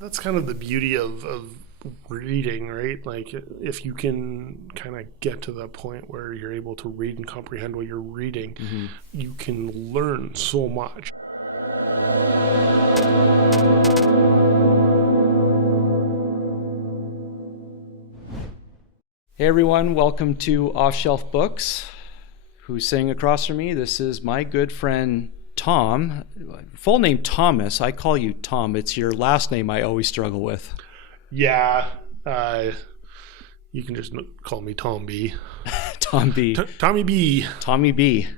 That's kind of the beauty of reading, right? Like if you can kind of get to that point where you're able to read and comprehend what you're reading, you can learn so much. Hey everyone, welcome to Off Shelf Books. Who's sitting across from me? This is my good friend Tom. Full name Thomas. I call you Tom. It's your last name I always struggle with. Yeah, you can just call me Tom B. Tom B. Tommy B. Tommy B.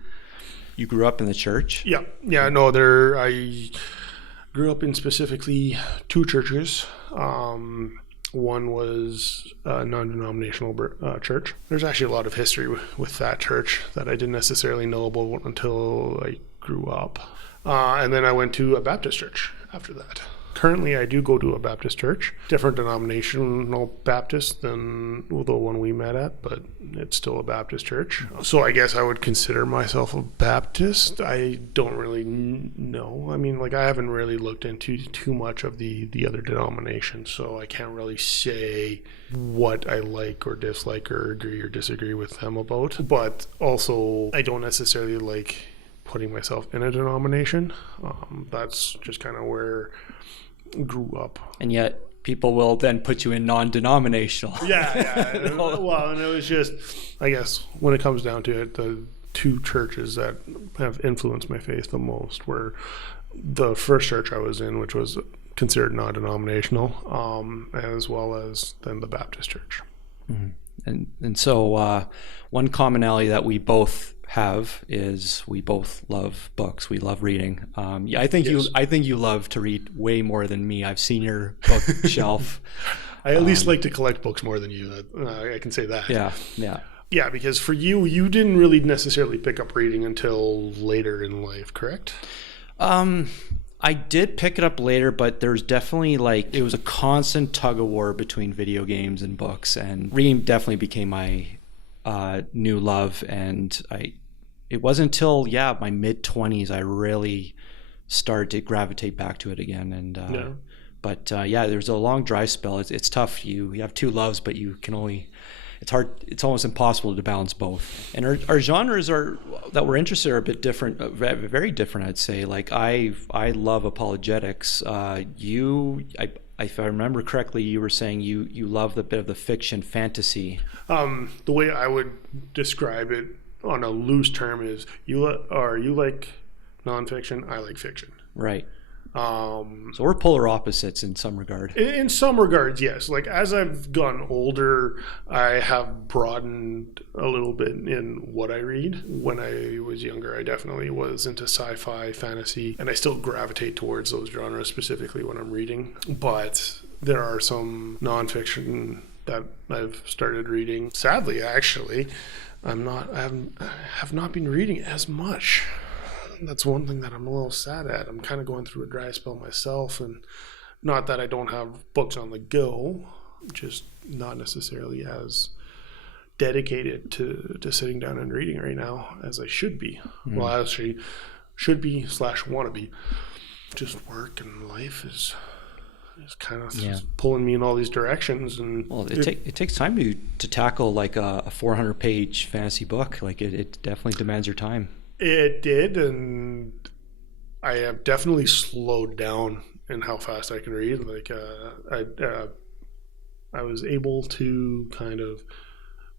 You grew up in the church? Yeah. No, I grew up in specifically two churches. One was a non-denominational church. There's actually a lot of history with that church that I didn't necessarily know about until I grew up. And then I went to a Baptist church after that. Currently, I do go to a Baptist church, different denominational Baptist than the one we met at, but it's still a Baptist church. So I guess I would consider myself a Baptist. I don't really know. I mean, like I haven't really looked into too much of the other denominations, so I can't really say what I like or dislike or agree or disagree with them about. But also, I don't necessarily like putting myself in a denomination. That's just kind of where grew up. And yet people will then put you in non-denominational. Yeah. Well, and it was just, I guess, when it comes down to it, the two churches that have influenced my faith the most were the first church I was in, which was considered non-denominational, as well as then the Baptist church. Mm-hmm. And so one commonality that we both have is we both love books. We love reading. I think you love to read way more than me. I've seen your bookshelf. I at least like to collect books more than you. I can say that. Yeah, because for you didn't really necessarily pick up reading until later in life, correct? I did pick it up later, but there's definitely it was a constant tug of war between video games and books, and reading definitely became my new love. And it wasn't until my mid-20s I really started to gravitate back to it again. And but there's a long dry spell. It's tough. You have two loves, but you can only. It's hard. It's almost impossible to balance both. And our genres that we're interested in are a bit different, very different, I'd say. Like I love apologetics. If I remember correctly, you were saying you love the bit of the fiction fantasy. The way I would describe it on a loose term is you like nonfiction, I like fiction. Right. So we're polar opposites in some regard. In some regards, yes. Like as I've gotten older, I have broadened a little bit in what I read. When I was younger, I definitely was into sci-fi, fantasy, and I still gravitate towards those genres specifically when I'm reading. But there are some nonfiction that I've started reading. Sadly, actually, I have not been reading as much. That's one thing that I'm a little sad at. I'm kind of going through a dry spell myself, and not that I don't have books on the go, just not necessarily as dedicated to sitting down and reading right now as I should be. Well, I actually should be / want to be. Just work and life is kind of pulling me in all these directions. And it takes time to tackle like a 400-page fantasy book. Like it definitely demands your time. It did, and I have definitely slowed down in how fast I can read. Like I was able to kind of,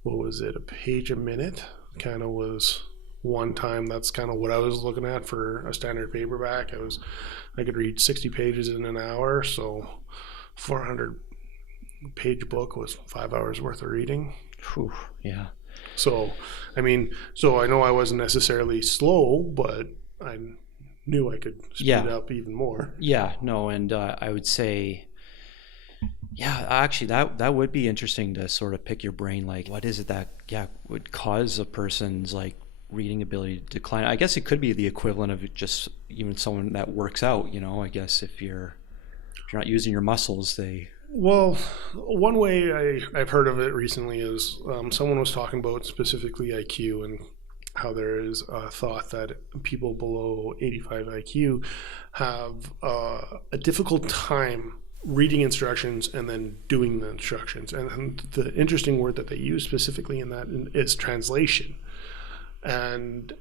a page a minute? Kind of was one time. That's kind of what I was looking at for a standard paperback. I could read 60 pages in an hour, so 400-page book was 5 hours worth of reading. Whew, yeah. So I know I wasn't necessarily slow, but I knew I could speed up even more. Yeah, no, and I would say, actually that would be interesting to sort of pick your brain. Like, what is it that would cause a person's reading ability to decline? I guess it could be the equivalent of just even someone that works out. I guess if you're not using your muscles, Well, one way I've heard of it recently is someone was talking about specifically IQ and how there is a thought that people below 85 IQ have a difficult time reading instructions and then doing the instructions. And the interesting word that they use specifically in that is translation. And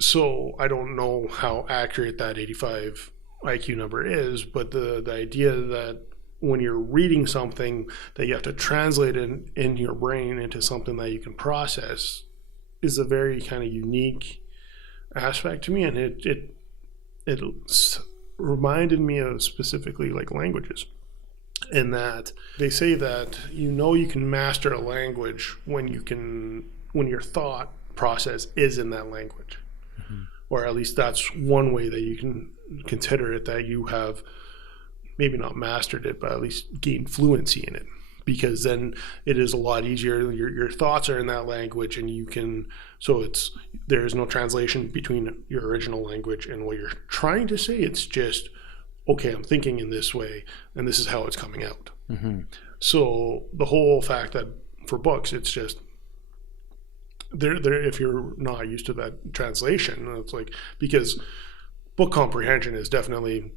so I don't know how accurate that 85 IQ number is, but the idea that when you're reading something that you have to translate it in your brain into something that you can process is a very kind of unique aspect to me. And it reminded me of specifically like languages, in that they say that you can master a language when your thought process is in that language. Or at least that's one way that you can consider it, that you have maybe not mastered it, but at least gained fluency in it, because then it is a lot easier. Your thoughts are in that language, and there's no translation between your original language and what you're trying to say. It's just, okay, I'm thinking in this way, and this is how it's coming out. So the whole fact that for books, it's just if you're not used to that translation, it's like, because book comprehension is definitely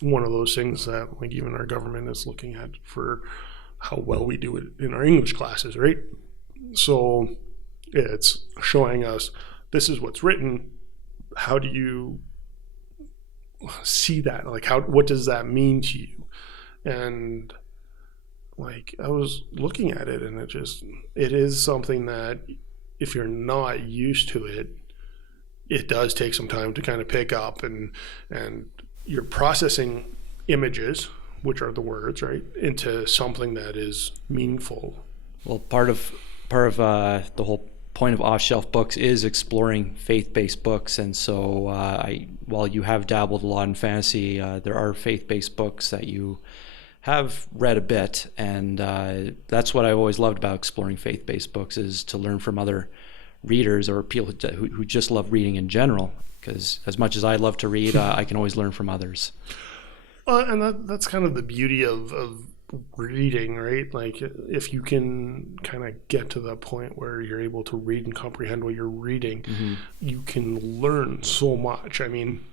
one of those things that like even our government is looking at for how well we do it in our English classes, right? So it's showing us this is what's written. How do you see that? Like, what does that mean to you? And like, I was looking at it, and it is something that if you're not used to it, it does take some time to kind of pick up, and you're processing images, which are the words, right, into something that is meaningful. Well, part of the whole point of Off Shelf Books is exploring faith-based books, and so while you have dabbled a lot in fantasy, there are faith-based books that you have read a bit, and that's what I've always loved about exploring faith-based books, is to learn from other readers or people who just love reading in general, because as much as I love to read, I can always learn from others. And that's kind of the beauty of reading, right? Like, if you can kind of get to that point where you're able to read and comprehend what you're reading, you can learn so much. I mean,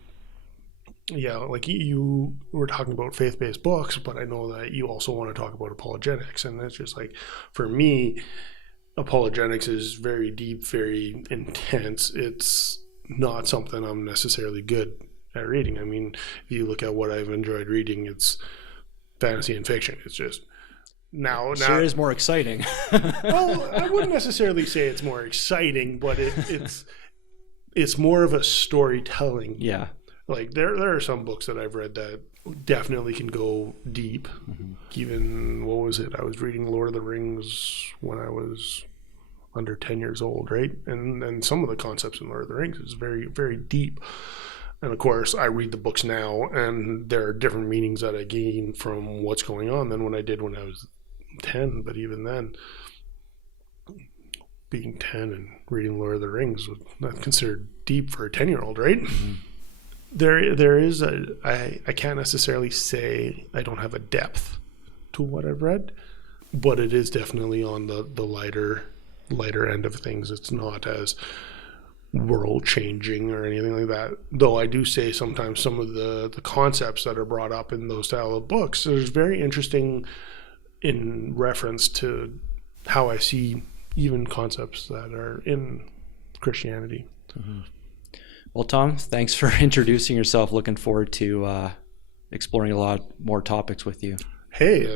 yeah, like you were talking about faith-based books, but I know that you also want to talk about apologetics, and that's just like, for me, apologetics is very deep, very intense. It's not something I'm necessarily good at reading. I mean, if you look at what I've enjoyed reading, it's fantasy and fiction. It's just now Sure is more exciting. Well, I wouldn't necessarily say it's more exciting, but it's more of a storytelling. Yeah. Like there are some books that I've read that definitely can go deep. Even, what was it? I was reading Lord of the Rings when I was under 10 years old, right? And some of the concepts in Lord of the Rings is very, very deep. And of course, I read the books now, and there are different meanings that I gain from what's going on than when I did when I was 10. But even then, being 10 and reading Lord of the Rings was not considered deep for a 10-year-old, right? There is I can't necessarily say I don't have a depth to what I've read, but it is definitely on the lighter end of things. It's not as world changing or anything like that, though I do say sometimes some of the concepts that are brought up in those style of books is very interesting in reference to how I see even concepts that are in Christianity. Well, Tom, thanks for introducing yourself. Looking forward to exploring a lot more topics with you. Hey,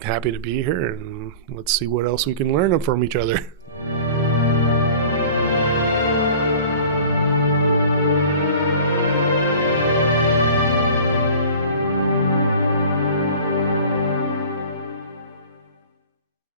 happy to be here, and let's see what else we can learn from each other.